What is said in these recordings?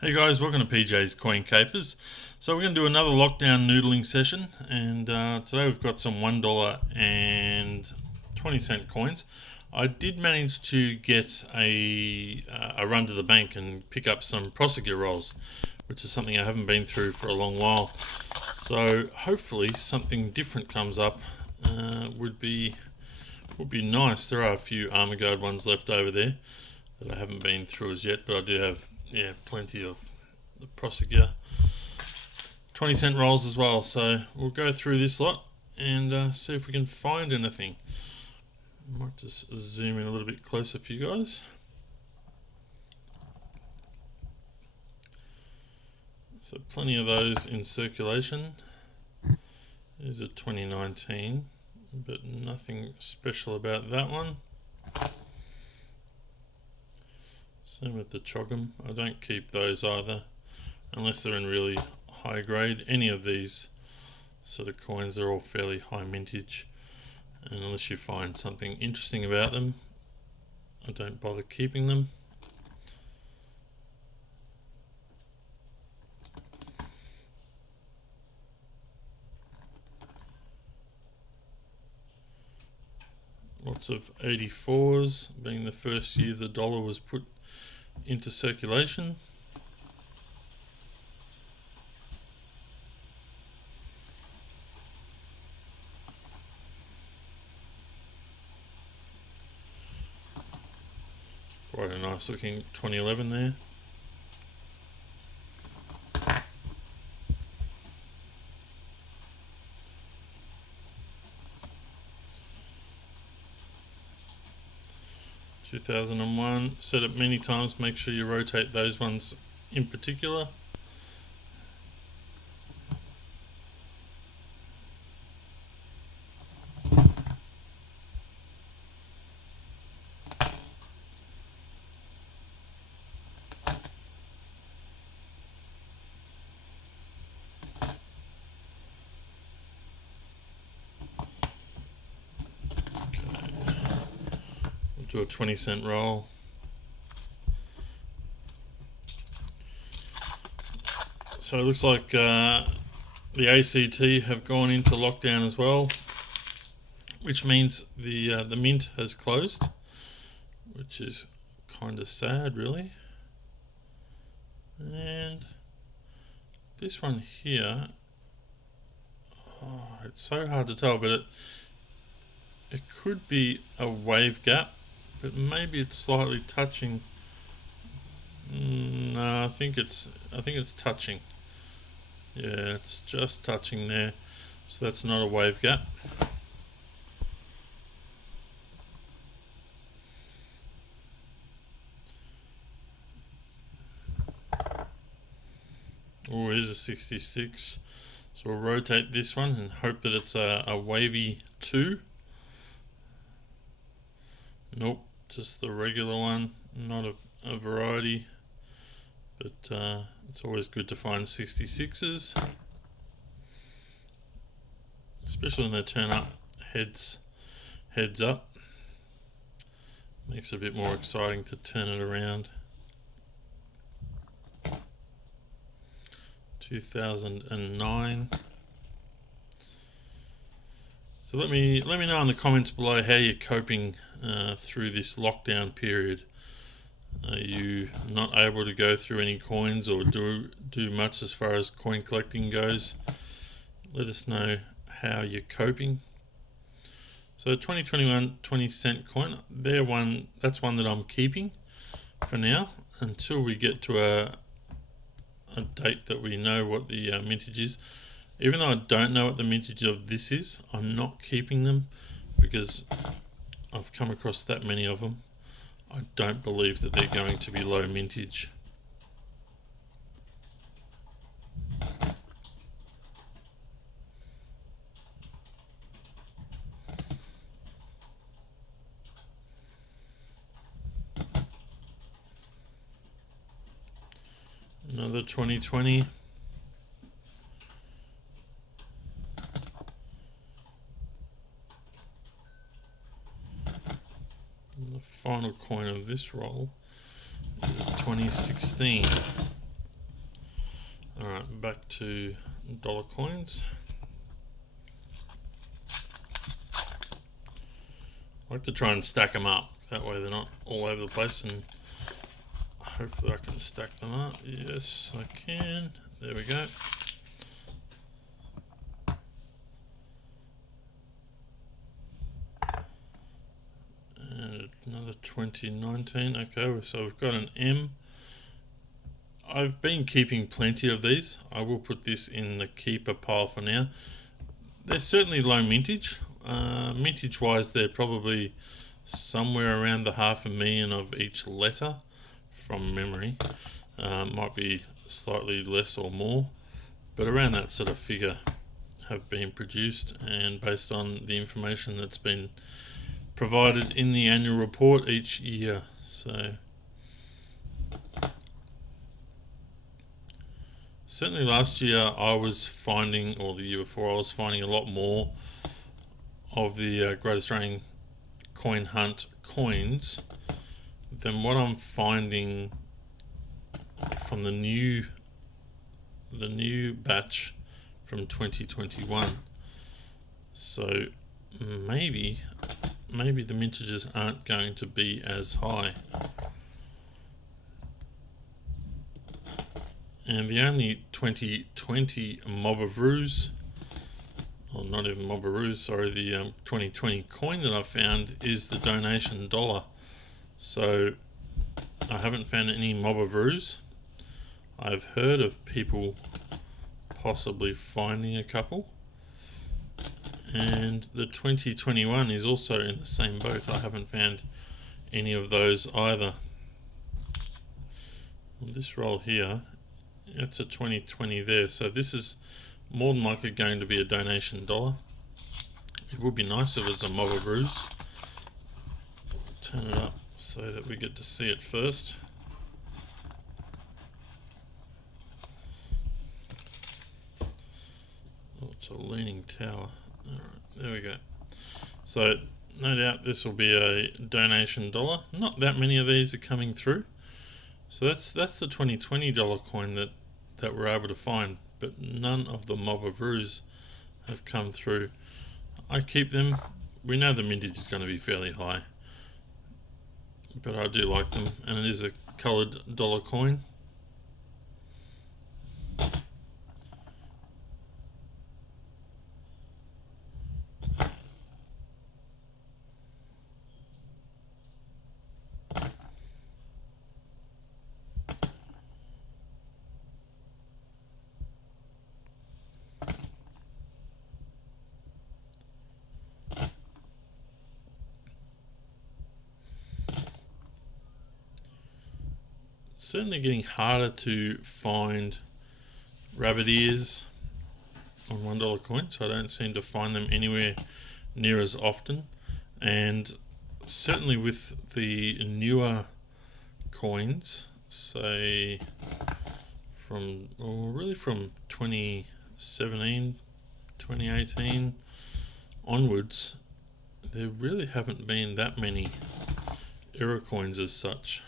Hey guys, welcome to PJ's Coin Capers. So we're going to do another lockdown noodling session, and today we've got some $1 and 20-cent coins. I did manage to get a run to the bank and pick up some prosecutor rolls, which is something I haven't been through for a long while. So hopefully something different comes up. Would be nice. There are a few Armor Guard ones left over there that I haven't been through as yet, but I do have plenty of the prosecutor 20-cent rolls as well. So we'll go through this lot and see if we can find anything. Might just zoom in a little bit closer for you guys. So plenty of those in circulation. There's a 2019, but nothing special about that one. Same with the Choggum. I don't keep those either, unless they're in really high grade. Any of these sort of coins are all fairly high mintage, and unless you find something interesting about them, I don't bother keeping them. Lots of 84s, being the first year the dollar was put into circulation. Quite a nice looking 2011 there. (2001). Said it many times, make sure you rotate those ones in particular. Do a 20-cent roll. So it looks like the ACT have gone into lockdown as well, which means the mint has closed, which is kind of sad, really. And this one here, it's so hard to tell, but it could be a wave gap, but maybe it's slightly touching. No, I think it's touching. Yeah, it's just touching there, so that's not a wave gap. Oh, here's a 66. So we'll rotate this one and hope that it's a wavy 2. Nope, just the regular one, not a variety, but it's always good to find 66s, especially when they turn up heads up. Makes it a bit more exciting to turn it around. 2009. So let me know in the comments below how you're coping through this lockdown period. Are you not able to go through any coins or do much as far as coin collecting goes? Let us know how you're coping. So 2021 20-cent coin, that's one that I'm keeping for now until we get to a date that we know what the mintage is. Even though I don't know what the mintage of this is, I'm not keeping them because I've come across that many of them. I don't believe that they're going to be low mintage. Another 2020. And the final coin of this roll is a 2016. Alright, back to dollar coins. I like to try and stack them up, that way they're not all over the place, and hopefully I can stack them up. Yes, I can. There we go. And another 2019. Okay, so we've got an M. I've been keeping plenty of these. I will put this in the keeper pile for now. They're certainly low mintage. Mintage wise, they're probably somewhere around the $500,000 of each letter from memory. Might be slightly less or more, but around that sort of figure have been produced, and based on the information that's been provided in the annual report each year. So certainly last year I was finding, or the year before, I was finding a lot more of the Great Australian Coin Hunt coins than what I'm finding from the new batch from 2021. So maybe the mintages aren't going to be as high. And the only 2020 Mob of Ruse, or not even Mob of Ruse, sorry, the 2020 coin that I've found is the donation dollar. So I haven't found any Mob of Ruse. I've heard of people possibly finding a couple. And the 2021 is also in the same boat. I haven't found any of those either. Well, this roll here, it's a 2020 there, so this is more than likely going to be a donation dollar. It would be nice if it was a Mob of Ruse. Turn it up so that we get to see it first. Oh, it's a leaning tower. Alright, there we go. So no doubt this will be a donation dollar. Not that many of these are coming through. So that's the 2020 dollar coin that we're able to find, but none of the Mob of Ruse have come through. I keep them. We know the mintage is going to be fairly high, but I do like them, and it is a coloured dollar coin. Certainly getting harder to find rabbit ears on $1 coins. So I don't seem to find them anywhere near as often, and certainly with the newer coins, say from, or really from 2017, 2018 onwards, there really haven't been that many error coins as such.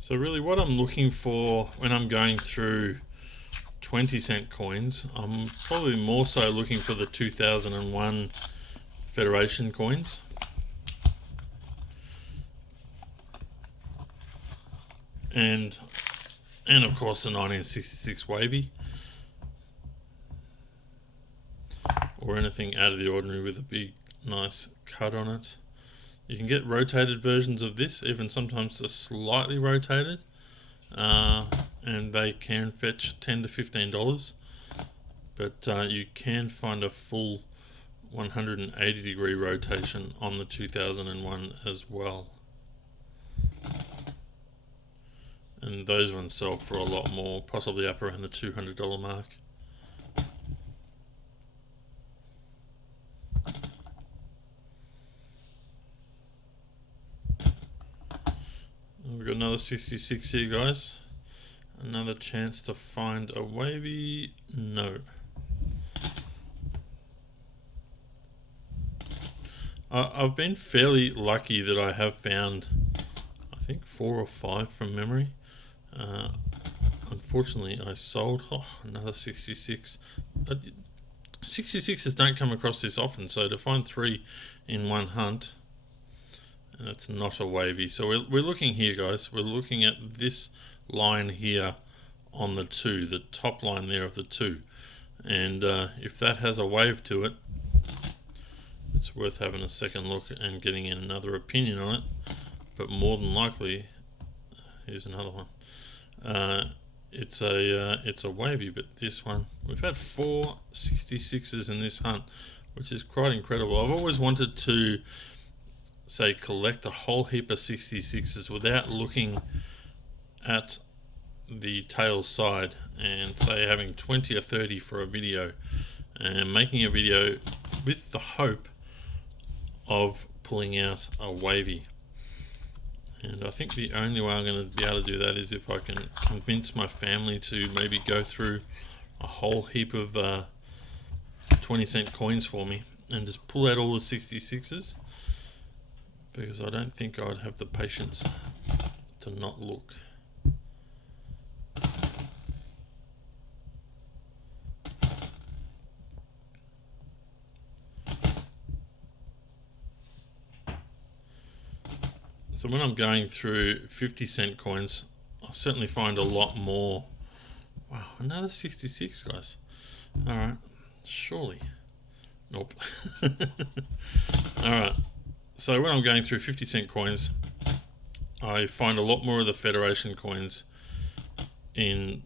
So really what I'm looking for when I'm going through 20-cent coins, I'm probably more so looking for the 2001 Federation coins. And of course the 1966 wavy, or anything out of the ordinary with a big nice cut on it. You can get rotated versions of this, even sometimes they're slightly rotated, and they can fetch $10 to $15, but you can find a full 180 degree rotation on the 2001 as well, and those ones sell for a lot more, possibly up around the $200 mark. We've got another 66 here, guys. Another chance to find a wavy. No. I've been fairly lucky that I have found, I think, 4 or 5 from memory. Unfortunately, I sold another 66. 66s don't come across this often, so to find 3 in one hunt, that's not a wavy. So we're looking here, guys. We're looking at this line here on the 2, the top line there of the 2. And if that has a wave to it, it's worth having a second look and getting in another opinion on it. But more than likely, here's another one. It's a wavy, but this one, we've had 4 66s in this hunt, which is quite incredible. I've always wanted to, say, collect a whole heap of 66s without looking at the tail side, and say having 20 or 30 for a video, and making a video with the hope of pulling out a wavy. And I think the only way I'm going to be able to do that is if I can convince my family to maybe go through a whole heap of 20-cent coins for me and just pull out all the 66s, because I don't think I'd have the patience to not look. So when I'm going through 50-cent coins, I certainly find a lot more. Wow, another 66, guys. Alright, surely. Nope. Alright, so when I'm going through 50-cent coins, I find a lot more of the Federation coins in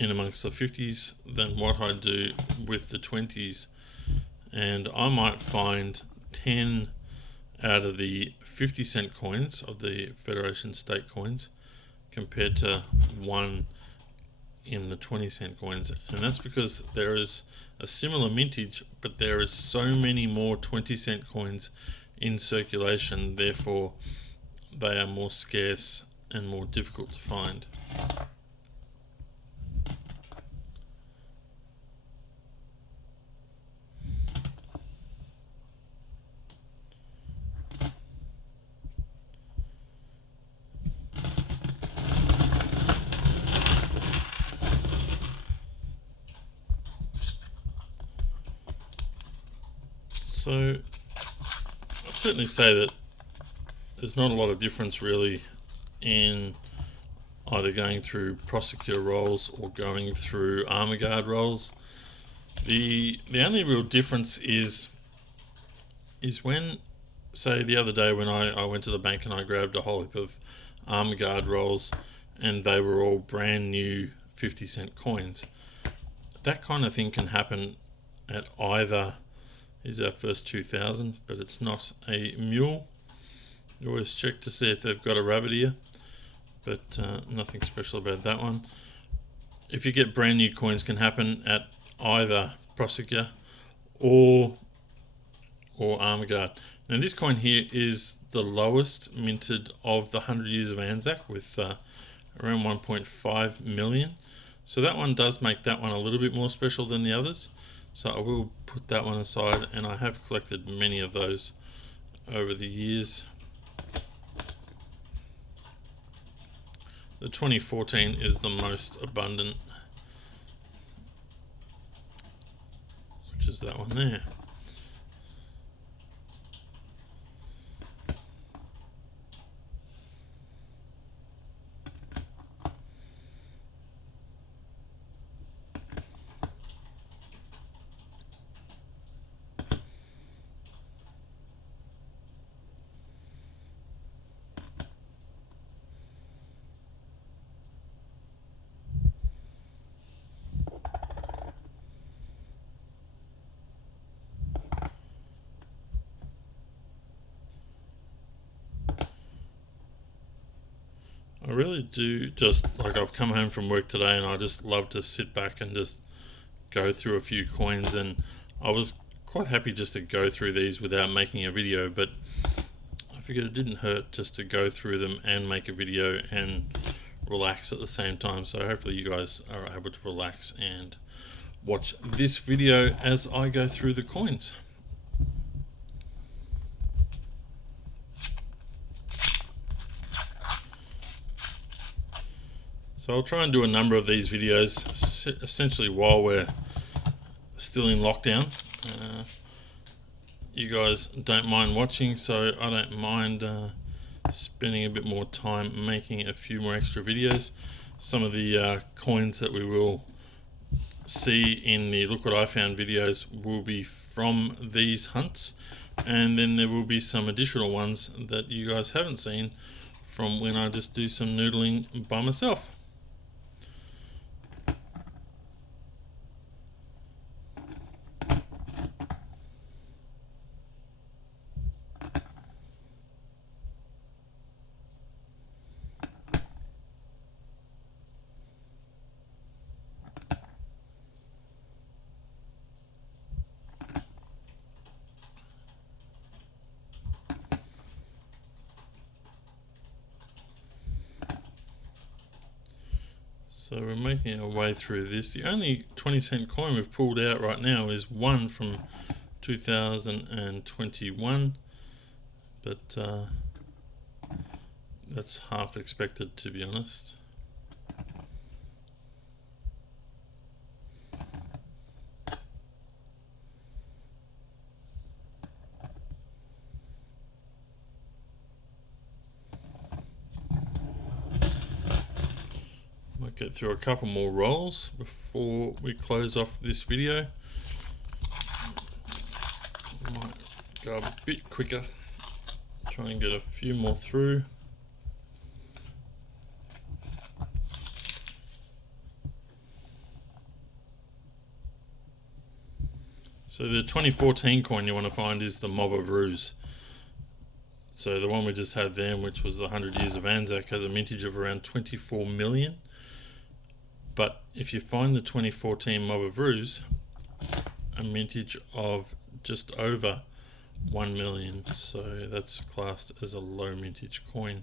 amongst the 50s than what I do with the 20s. And I might find 10 out of the 50-cent coins of the Federation state coins compared to 1 in the 20-cent coins, and that's because there is a similar mintage, but there is so many more 20-cent coins in circulation, therefore they are more scarce and more difficult to find. So I'd certainly say that there's not a lot of difference really in either going through Prosecutor rolls or going through Armor Guard rolls. The only real difference is when, say the other day when I went to the bank and I grabbed a whole heap of Armor Guard rolls and they were all brand new 50-cent coins. That kind of thing can happen at either. Is our first 2000, but it's not a mule. You always check to see if they've got a rabbit ear, but nothing special about that one. If you get brand new coins, can happen at either Prosecutor or Armor Guard. Now this coin here is the lowest minted of the 100 years of Anzac with around 1.5 million. So that one does make that one a little bit more special than the others. So I will put that one aside, and I have collected many of those over the years. The 2014 is the most abundant, which is that one there. I really do just, like, I've come home from work today and I just love to sit back and just go through a few coins, and I was quite happy just to go through these without making a video, but I figured it didn't hurt just to go through them and make a video and relax at the same time. So hopefully you guys are able to relax and watch this video as I go through the coins. So I'll try and do a number of these videos essentially while we're still in lockdown. You guys don't mind watching, so I don't mind spending a bit more time making a few more extra videos. Some of the coins that we will see in the Look What I Found videos will be from these hunts, and then there will be some additional ones that you guys haven't seen from when I just do some noodling by myself. So we're making our way through this. The only 20-cent coin we've pulled out right now is one from 2021, but that's half expected, to be honest. Might get through a couple more rolls before we close off this video. Might go a bit quicker, try and get a few more through. So the 2014 coin you want to find is the Mob of Ruse. So the one we just had then, which was the 100 Years of Anzac, has a mintage of around 24 million. But if you find the 2014 Mob of Ruse, a mintage of just over 1 million, so that's classed as a low mintage coin.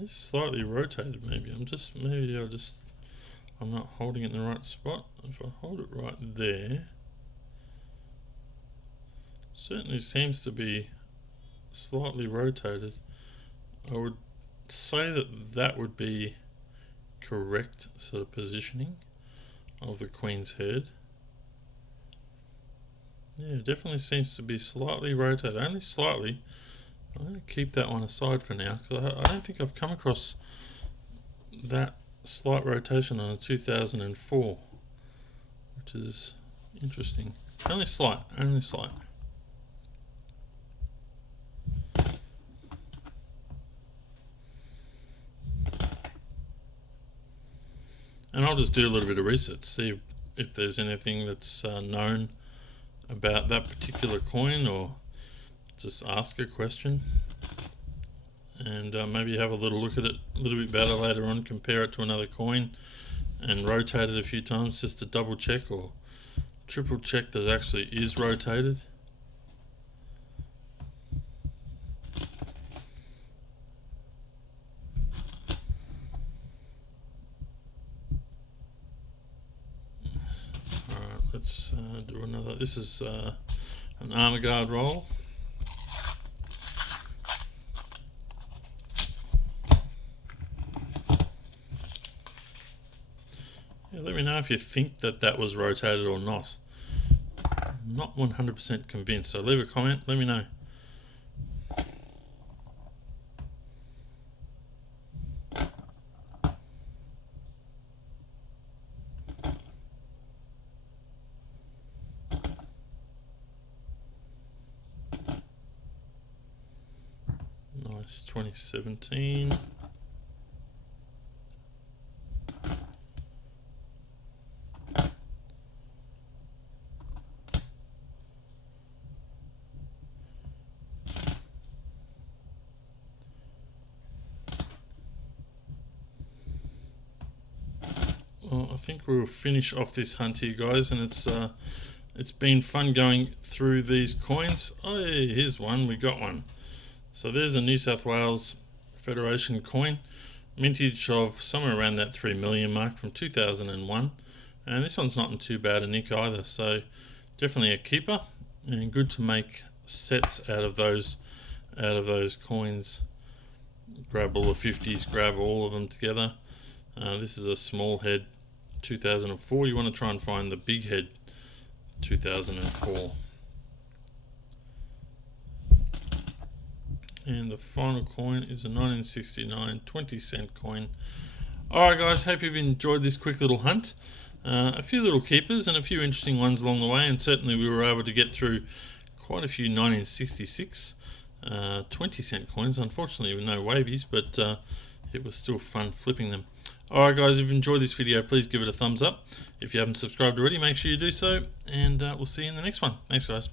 It's slightly rotated, maybe. I'm not holding it in the right spot. If I hold it right there, certainly seems to be slightly rotated. I would say that would be correct sort of positioning of the Queen's head. Yeah, it definitely seems to be slightly rotated, only slightly. I'm going to keep that one aside for now, because I don't think I've come across that slight rotation on a 2004, which is interesting. Only slight, only slight. And I'll just do a little bit of research, see if there's anything that's known about that particular coin, or just ask a question and maybe have a little look at it a little bit better later on, compare it to another coin and rotate it a few times just to double check or triple check that it actually is rotated. Alright, let's do another. This is an armor guard roll. Yeah, let me know if you think that was rotated or not. I'm not 100% convinced, so leave a comment, let me know. Nice, 2017. I think we'll finish off this hunt here, guys, and it's been fun going through these coins. Oh, yeah, here's one. We got one. So there's a New South Wales Federation coin, mintage of somewhere around that 3 million mark from 2001, and this one's not in too bad a nick either. So definitely a keeper, and good to make sets out of those coins. Grab all the 50s, grab all of them together. This is a small head 2004. You want to try and find the big head 2004. And the final coin is a 1969 20-cent coin. Alright guys, hope you've enjoyed this quick little hunt. A few little keepers and a few interesting ones along the way, and certainly we were able to get through quite a few 1966 20-cent coins, unfortunately with no wavies, but it was still fun flipping them. Alright guys, if you enjoyed this video, please give it a thumbs up. If you haven't subscribed already, make sure you do so, and we'll see you in the next one. Thanks guys.